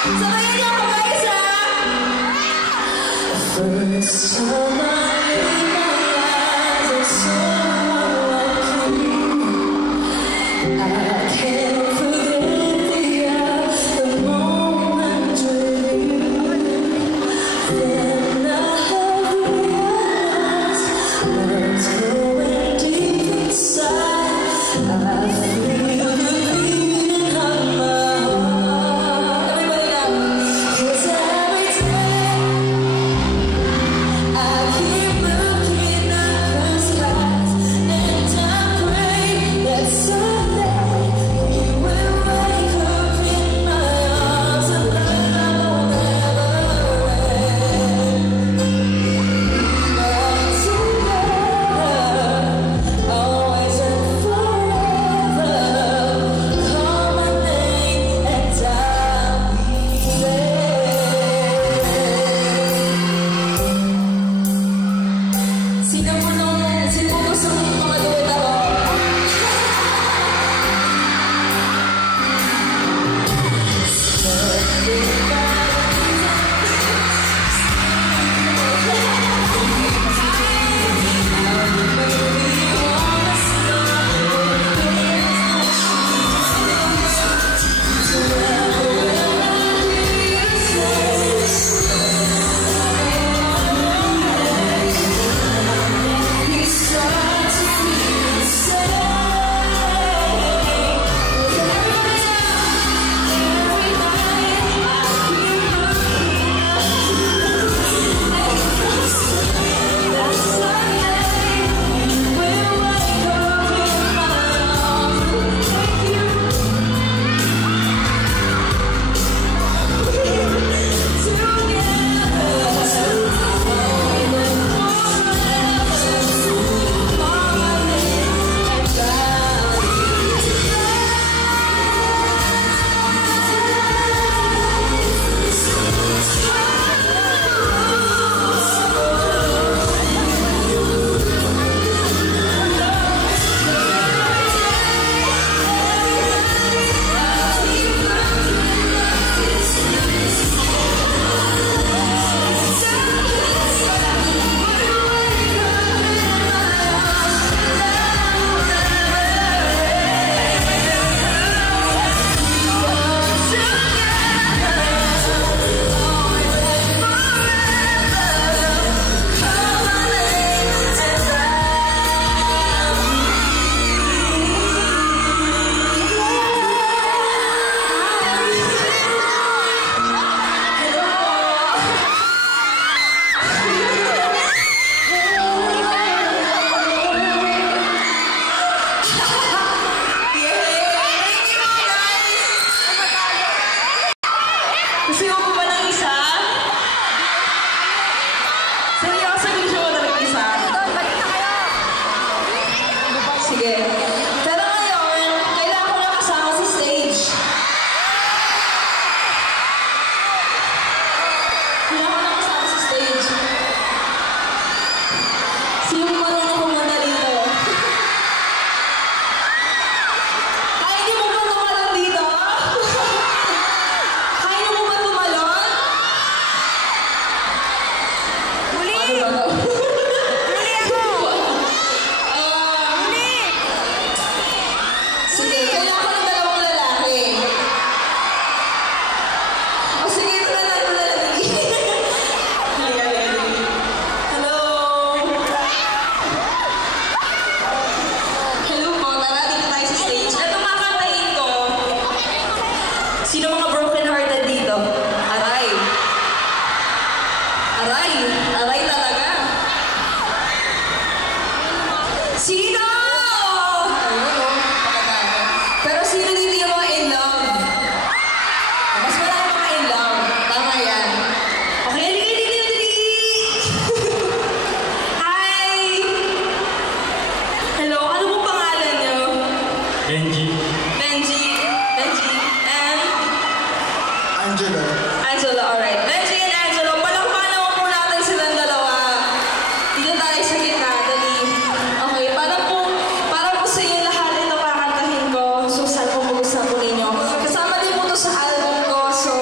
Sabayan niyo ako guys ha! First time I laid my eyes on someone like you, I can't forget the moment with you. Then I have realized what's going deep inside. I feel the beating of my heart. Everybody now, 'cause every day I keep looking up the skies, and I pray that someday you will wake up in my arms and love will never end. Together, always and forever, call my name and I'll be there. Sino gusto mong makaduwit ako? You start to feel the same. Every night I keep that's Sunday. We'll wake up in my arms and take you gusto mo po ba ng isa? Seryoso, gusto mo talaga isa? Sige. Pero ngayon, kailangan ko na kasama sa stage. Kailangan ko na kasama sa stage. Sino marunong pumunta dito? Ay, hindi mo ba tumalon dito? Kaya mo ba tumalon? Huli! Huli ako! Huli! Sige, kailangan ko ng dalawang lalaki. O sige, ito na lang lalaki. Hello! Hello po, tara dito tayo sa stage. Ito makakantahin ko. Sino mga broken hearted dito? Aray. Aray. Aray talaga. Sino? Pero sino dito yung mga in love? Mas marami mga in love. Tama yan. Okay, halika dito. Hi! Hello, ano pong pangalan niyo? Benji. Benji. Benji. And? Angela. Angela, alright. Benji and Angelo, palakpakan naman po natin silang dalawa. Dito tayo sa gitna, dali. Okay, para po sa inyo lahat ito kakantahin ko. So, saan po magustuhan po ninyo? Kasama din po ito sa album ko. So,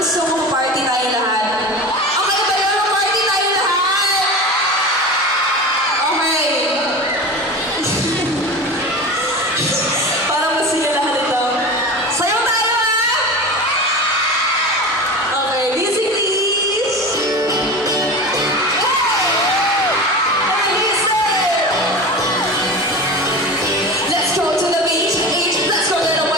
gusto ko party tayo lahat. Okay ba yun? Party tayo lahat! Okay. Parang masaya lahat ito. Sayaw tayo ha! Okay, music please! Hey! Listen! Let's go to the beach. Let's go to the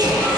Thank you.